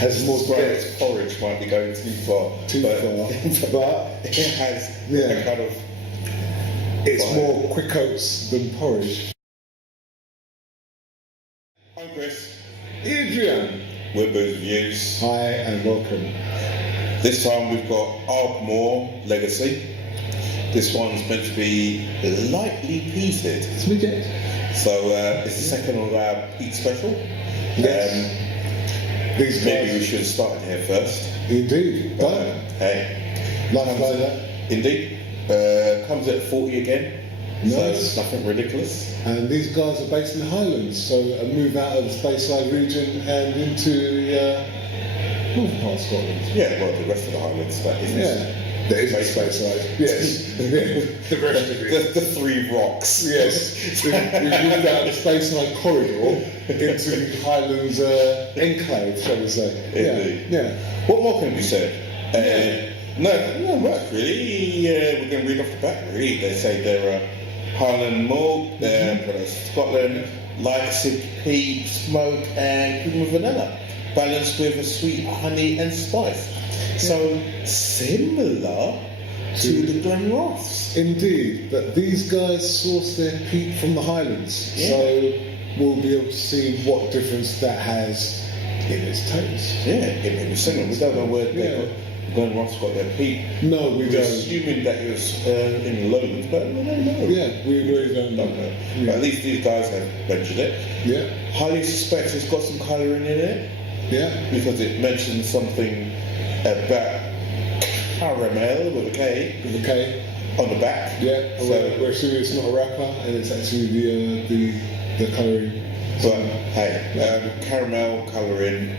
has more depth. Porridge might be going too far. But it has a kind of... It's more quick oats than porridge. I'm Chris. Adrian. We're Booze Reviews. Hi and welcome. This time we've got Ardmore Legacy. This one's meant to be lightly peated. So it's the second of our peat special. Yes. Maybe we should have started here first. Indeed. But hey. like that. Indeed. Comes at 40 again. Nice. So it's nothing ridiculous. And these guys are based in the Highlands, so a move out of the Speyside region and into northern part of Scotland. Yeah, well, the rest of the Highlands, that isn't. Yeah, there is Speyside. Yes, the rest of it. The three rocks. Yes, we've moved out of the Speyside corridor into the Highlands enclave, shall we say? Indeed. Yeah. What more can be said? No much really. We're going to read off the back. Really, they say they're Highland malt, Scotland, light acidic peat, smoke, and cream of vanilla, balanced with a sweet honey and spice. So similar to the Glenrothes. Indeed, but these guys source their peat from the Highlands, so we'll be able to see what difference that has in its taste. Yeah, it may be similar. We don't know where Glenrothes got their peat. No, we don't. Assuming that it was in the lowlands, but we don't know. Yeah, we really don't know. Yeah. But at least these guys have mentioned it. Yeah. Highly suspect it's got some colouring in it. Yeah. Because it mentions something about caramel with a K. With a K. On the back. Yeah. So we're assuming it's not a wrapper and it's actually the colouring. But hey, caramel colouring,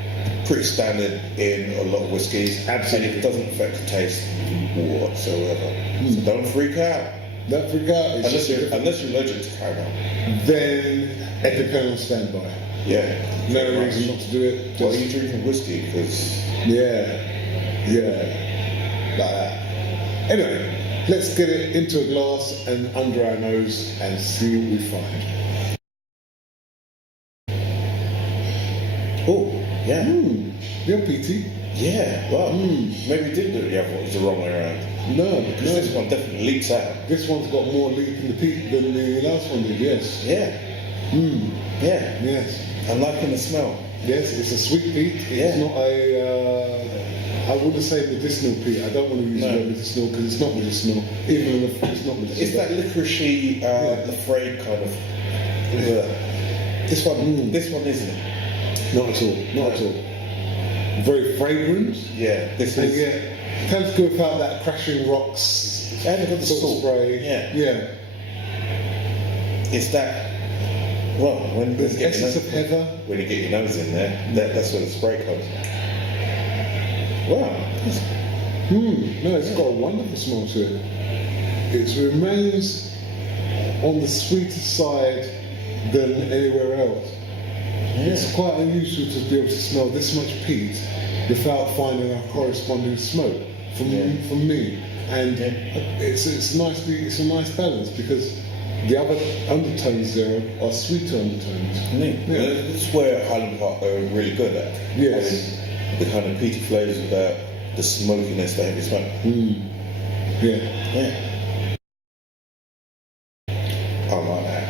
pretty standard in a lot of whiskies. Absolutely. And it doesn't affect the taste whatsoever. So don't freak out. Don't freak out. Unless you're allergic to caramel. Then EpiPen on standby. Yeah. No reason not to do it. Well, are you drinking whiskey? Because... Yeah. Like that. Anyway, let's get it into a glass and under our nose and see what we find. Oh, yeah. You're peaty. Yeah, well, maybe we did do the other one, it's the wrong way around. No, because this one definitely leaks out. This one's got more leap in the peat than the last one did, yes. Yeah. Yeah. Yes. I'm liking the smell. Yes, it's a sweet peat. It's not I wouldn't say medicinal peat. I don't want to use the word medicinal because it's not medicinal. Even if it's not medicinal. It's that licoricey, Lafraid kind of. This one isn't. Not at all. Very fragrant. Yeah, this is. And can't go without that crashing rocks. And got the salt spray. Yeah. It's that. Well, when there's essence of heather. When you get your nose in there, that's where the spray comes. Wow. No, it's got a wonderful smell to it. It remains on the sweeter side than anywhere else. Yeah. It's quite unusual to be able to smell this much peat without finding a corresponding smoke from me. And it's a nice balance because the other undertones there are sweeter undertones. That's where Highland Park are really good at. Yes. The kind of peaty flavours without the smokiness, the heavy smoke. Yeah. I like that.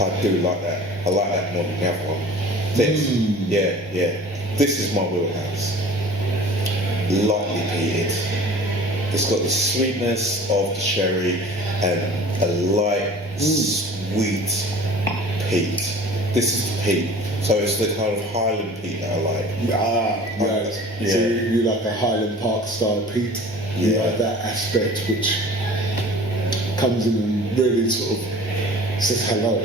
I do like that. I like that more than the other one. This, this is my wheelhouse. Lightly peated. It's got the sweetness of the sherry and a light, sweet peat. This is the peat. So it's the kind of Highland peat that I like. Right. So you like a Highland Park style peat. You like that aspect which comes in and really sort of says hello.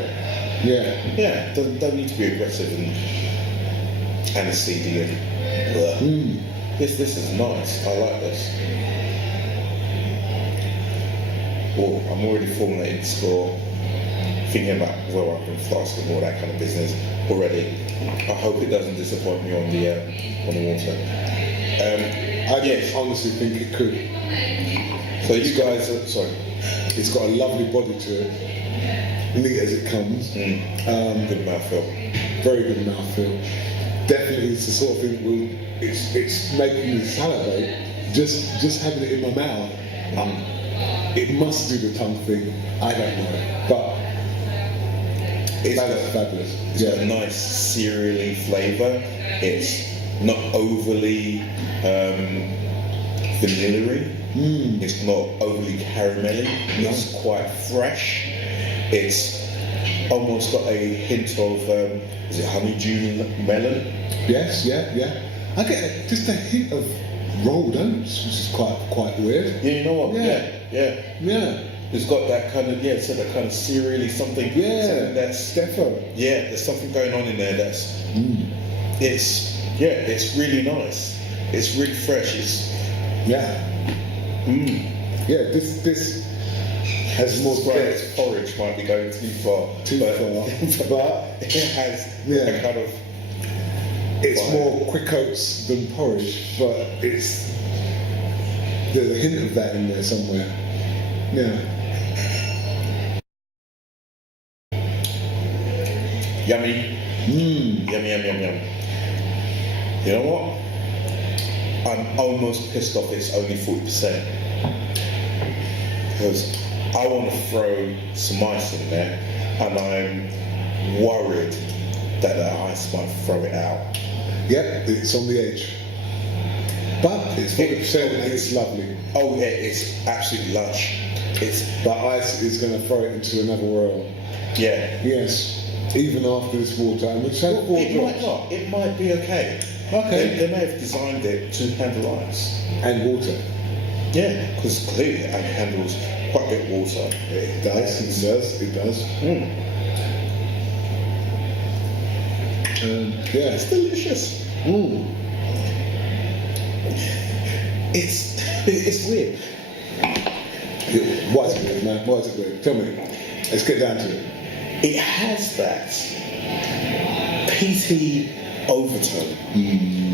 Yeah, don't need to be aggressive and aniseedy and This is nice. I like this. Oh, I'm already formulating the score, thinking about where I can flask and all that kind of business already. I hope it doesn't disappoint me on the water. I honestly think it could. So you guys, sorry. It's got a lovely body to it. Neat as it comes. Good mouthfeel. Very good mouthfeel. definitely it's the sort of thing it's making me salivate. Just having it in my mouth. It must do the tongue thing. I don't know, but It's fabulous. It's got a nice cereally flavour. It's not overly vanilla-y. It's not overly caramelly. It's quite fresh. It's almost got a hint of is it honeydew melon? Yes, yeah. I get just a hint of rolled oats, which is quite weird. Yeah, you know what? Yeah. Yeah. It's got that kind of so that kind of cereally something. Something that's defo. Yeah, there's something going on in there that's it's really nice. It's really fresh. It's This has more its porridge might be going too far. But it has a kind of it's more quick oats than porridge, but there's a hint of that in there somewhere. Yeah. Yummy. Yummy. You know what? I'm almost pissed off it's only 40%. Because I want to throw some ice in there, and I'm worried that the ice might throw it out. Yep, it's on the edge. But it's 40% and it's lovely. Oh yeah, it's absolutely lush. But ice is going to throw it into another world. Yeah. Yes. Even after this water, and which has 4 It drops. might not. It might be okay. Okay. They may have designed it to handle ice. And water. Yeah, because clearly it handles quite a bit of water. It does. It's delicious. It's weird. Why is it weird, man? Why is it weird? Tell me. Let's get down to it. It has that peaty overtone.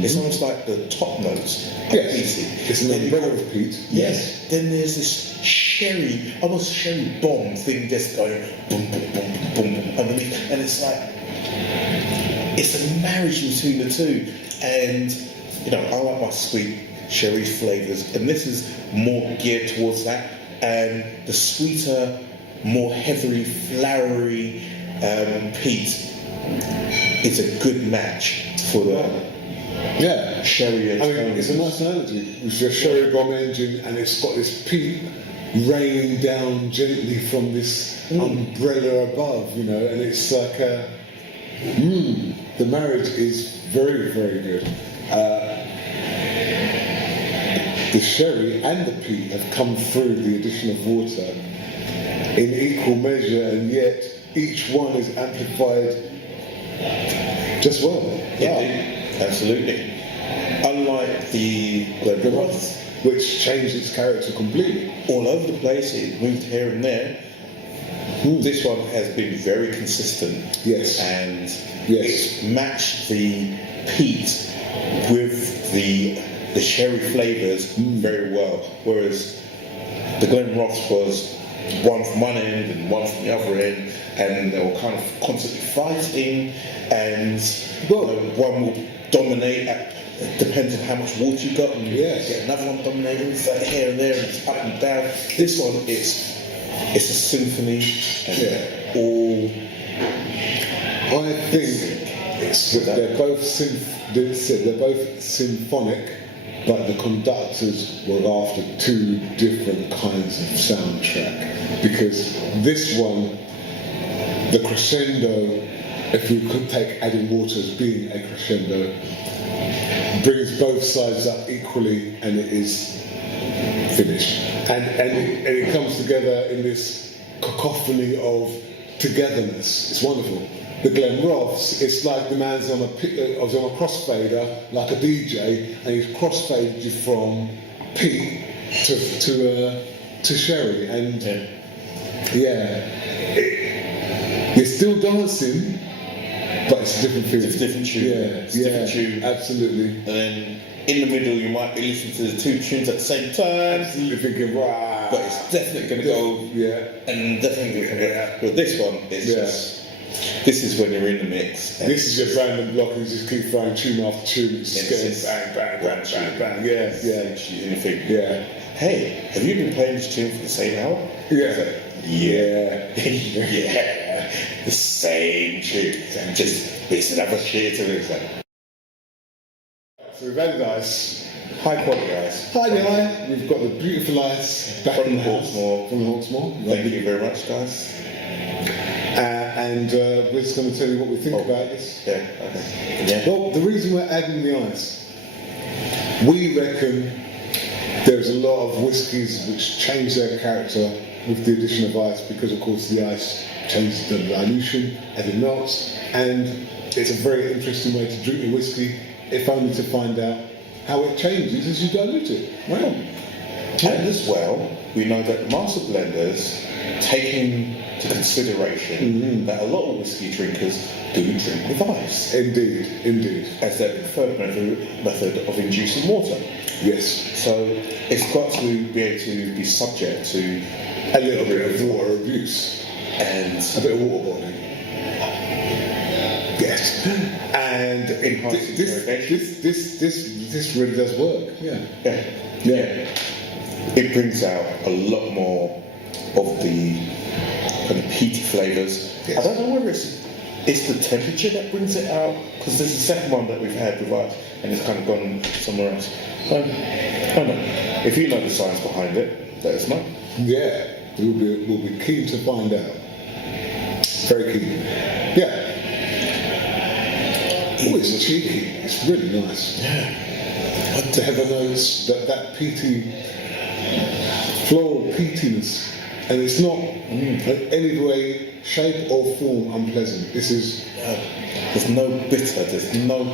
It's almost like the top notes are peaty. It's an umbrella of peat. Yes. Then there's this sherry, almost sherry bomb thing just going boom, boom, boom, boom, boom underneath. And it's like, it's a marriage between the two. And, I like my sweet sherry flavours. And this is more geared towards that. And the sweeter, more heathery, flowery peat is a good match for the sherry and it's a nice analogy. It's your sherry bomb engine, and it's got this peat raining down gently from this umbrella above, and it's like the marriage is very, very good. The sherry and the peat have come through the addition of water in equal measure, and yet each one is amplified just well. Absolutely. Unlike the Glenrothes, which changed its character completely. All over the place, it moved here and there. This one has been very consistent. Yes. And it's matched the peat with the sherry flavours very well. Whereas the Glenrothes was one from one end and one from the other end, and they were kind of constantly fighting, and one will dominate depends on how much water you got, and you get another one dominating. It's like here and there, and it's up and down. This one, it's a symphony, and all. I think they're both symphonic, but the conductors were after 2 different kinds of soundtrack. Because this one, the crescendo, if you could take Adding Water as being a crescendo, brings both sides up equally, and it is finished. And it comes together in this cacophony of togetherness. It's wonderful. The Glenrothes, it's like the man's on a crossfader, like a DJ, and he's crossfaded you from peat to sherry, and you're still dancing, but it's a different feeling. It's a different tune. It's a different tune. Absolutely. And then in the middle, you might be listening to the 2 tunes at the same time. Absolutely thinking, but it's definitely going to go. Yeah. And definitely going to go. But this one is just This is when you're in the mix. This is your random block and you just keep throwing tune after tune. You just It's get bang, bang, bang, bang, bang. Yeah, yeah. And you think, Yeah. hey, have you been playing this tune for the same hour? Yeah. Yeah. Yeah. The same tune. Just it's another shit to it. So we've added ice. High quality ice. Hi there. We've got the beautiful ice back From in the the house. Hawksmoor. From the Hawksmoor. Thank you very much, guys. And we're just going to tell you what we think about this. Yeah, okay. Yeah. Well, the reason we're adding the ice, we reckon there's a lot of whiskies which change their character with the addition of ice because, of course, the ice changes the dilution and it melts. And it's a very interesting way to drink your whiskey, if only to find out how it changes as you dilute it. Wow. And as well, we know that master blenders take into consideration that a lot of whiskey drinkers do drink with ice Indeed, indeed. as their preferred method of inducing water. Yes. So it's got to be able to be subject to A little bit of water abuse. and A bit of waterboarding. Yes. And Enhancing this really does work. Yeah. yeah. It brings out a lot more of the kind of peaty flavours. Yes. I don't know whether it's the temperature that brings it out, because there's a second one that we've had with us and it's kind of gone somewhere else. I don't know. If you know the science behind it, let us know. Yeah. We'll be keen to find out. Very keen. Yeah. Oh, it's cheeky. It's really nice. Yeah. To have a notes that peaty, floral peatiness, and it's not in any way, shape or form unpleasant. This is There's no bitter, there's no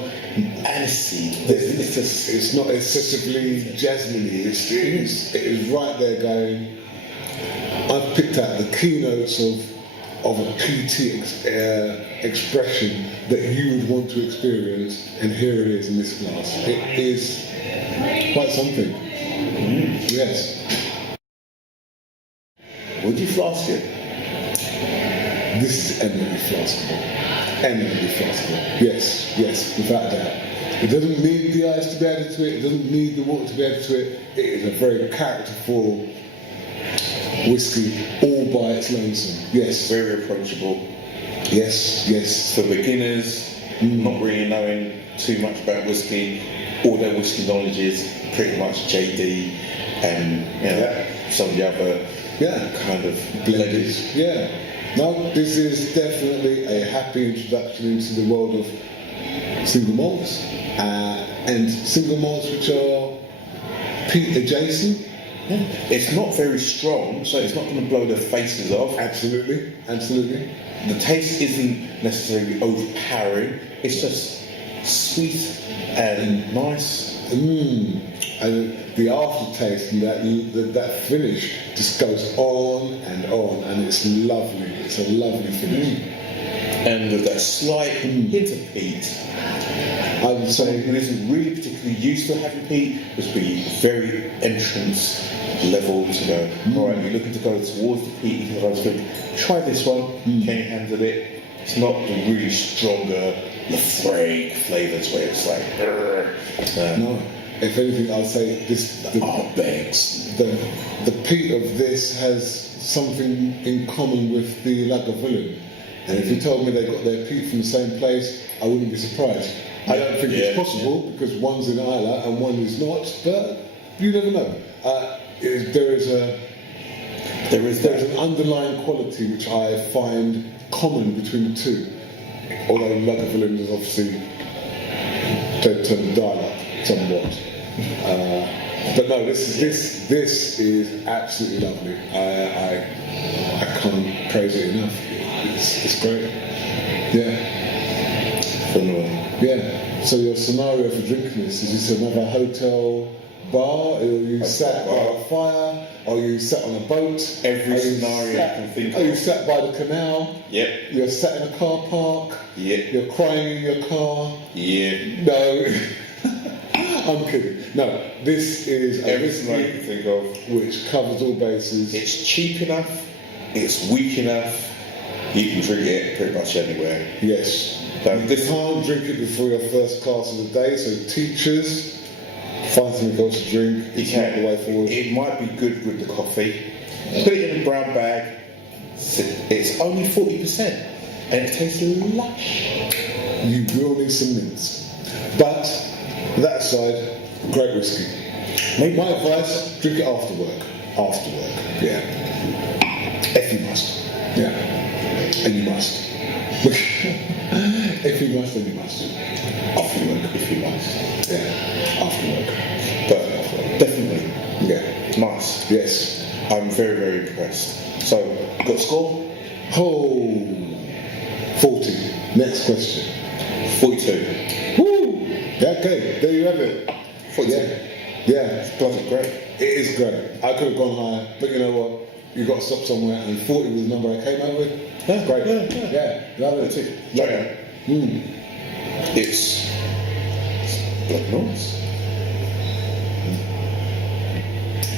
aniseed. it's not excessively jasmine-y. It is right there going. I've picked out the keynotes of a peaty expression that you would want to experience, and here it is in this glass. It is quite something. Yes. Would you flask it? This is eminently flaskable. Eminently flaskable. Yes, yes, without a doubt. It doesn't need the ice to be added to it. It doesn't need the water to be added to it. It is a very characterful whiskey all by its lonesome. Yes. Very approachable. Yes, yes. For beginners, not really knowing too much about whiskey, all their whiskey knowledge is pretty much JD and some of the other kind of blenders. Yeah. No, this is definitely a happy introduction into the world of single malts and single malts which are peat adjacent. It's not very strong, so it's not going to blow their faces off. Absolutely, absolutely. The taste isn't necessarily overpowering, it's just sweet and nice. And the aftertaste and that finish just goes on, and it's lovely. It's a lovely finish. And with that slight hint of peat, I would someone who say, isn't really particularly used to having peat would be very entrance level to go, alright, you're looking to go towards the peat, you can go to try this one, can you handle it? It's not the really stronger Lafroig flavours where it's like, no. If anything, I'll say the peat of this has something in common with the Lagavulin. And if you told me they got their peat from the same place, I wouldn't be surprised. I don't think it's possible because one's in Isla and one is not, but you never know. There's an underlying quality which I find common between the two. Although Lagavulin is obviously turned the dial up somewhat. But no, this is absolutely lovely. I can't praise it enough. It's great. Yeah. phenomenal. Yeah. So your scenario for drinking this is this another hotel bar? Or you sat by a fire? Or you sat on a boat? Every scenario you can think Are you of. sat by the canal? Yep. You're sat in a car park? Yep. You're crying in your car? Yeah. No. I'm kidding. No, this is a Every scenario you can think of. which covers all bases. It's cheap enough, it's weak enough, You can drink it pretty much anywhere. Yes. So You this can't drink it before your first class of the day, so teachers, find something else to drink. you It's can. not the way forward. It might be good with the coffee. Put it in a brown bag. It's only 40%, and it tastes lush. You will need some mints. But, that aside, great whiskey. My advice, drink it after work. After work, yeah. If you must. Yeah. And you must. If you must, then you must. After work, if you must. Yeah. After work. Definitely. Yeah. Nice. Yes. I'm very, very impressed. So, got a score? Oh. 40. Next question. 42. Woo! Yeah, okay, there you have it. 42. Yeah. Yeah. It's bloody great. It is great. I could have gone higher, but you know what? You've got to stop somewhere, and 40 was the number I came out with. That's great. Yeah, love it. Love it. It's bloody nice.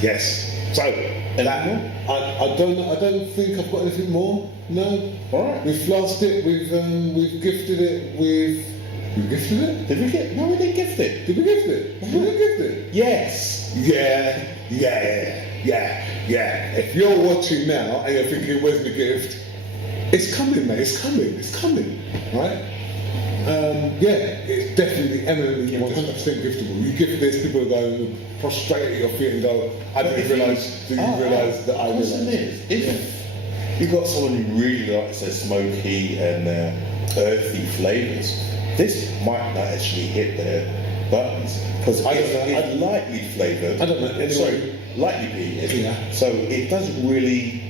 Yes. So, that, I don't think I've got anything more. No. All right. We've flasked it. We've gifted it. We gifted it. Did we get? No, we didn't gift it. Did we gift it? We didn't gift it. Yes. Yeah. If you're watching now and you're thinking, where's the gift? It's coming, mate. It's coming. Right? Yeah, it's definitely eminently 100% giftable. You gift this, people are going prostrate at your feet and go, I didn't realise that you realised that I Question realised. is, if you got someone who really likes their smoky and earthy flavours, this might not actually hit their buttons because I don't know. it's lightly flavoured. I don't know. Anyway. Sorry, lightly peated. Yeah. So it doesn't really.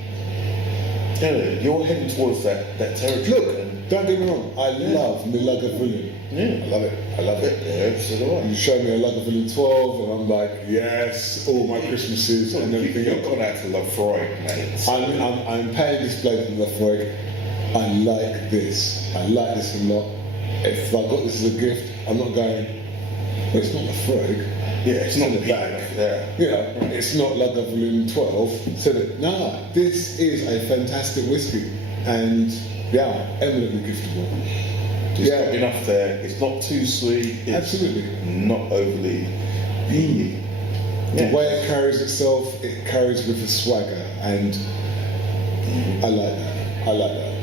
You're heading towards that territory. Look, don't get me wrong, I love my Lagavulin. Yeah. I love it. Yeah, so do I. You show me a Lagavulin 12 and I'm like, yes, all my Christmases and everything You've else. gone out to Lafroy, mate. I'm paying this bloke in Lafroy. I like this a lot. If I got this as a gift, I'm not going, well, it's not Lafroy. Yeah, it's not the the bag. Yeah. You know, it's not Lagavulin 12. So no, this is a fantastic whiskey. And yeah, eminently giftable. There's not enough there. It's not too sweet. It's Absolutely. not overly peaty. The way it carries itself, it carries with a swagger, and I like that.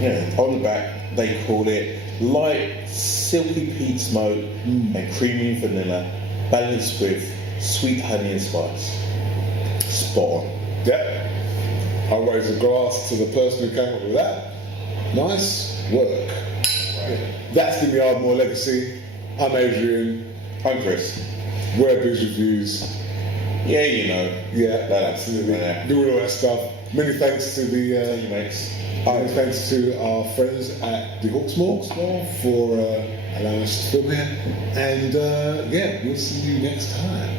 Yeah. On the back, they call it light, silky peat smoke and creamy vanilla, balanced with sweet honey and spice. Spot on. Yeah. I raise a glass to the person who came up with that. Nice work. That's been the Ardmore Legacy. I'm Adrian. I'm Chris. We're Biz Reviews. Yeah, you know. Yeah, That absolutely. yeah. Doing all that stuff. Many thanks to the Mates. many thanks to our friends at the Hawksmoor for allowing us to film here. And yeah, we'll see you next time.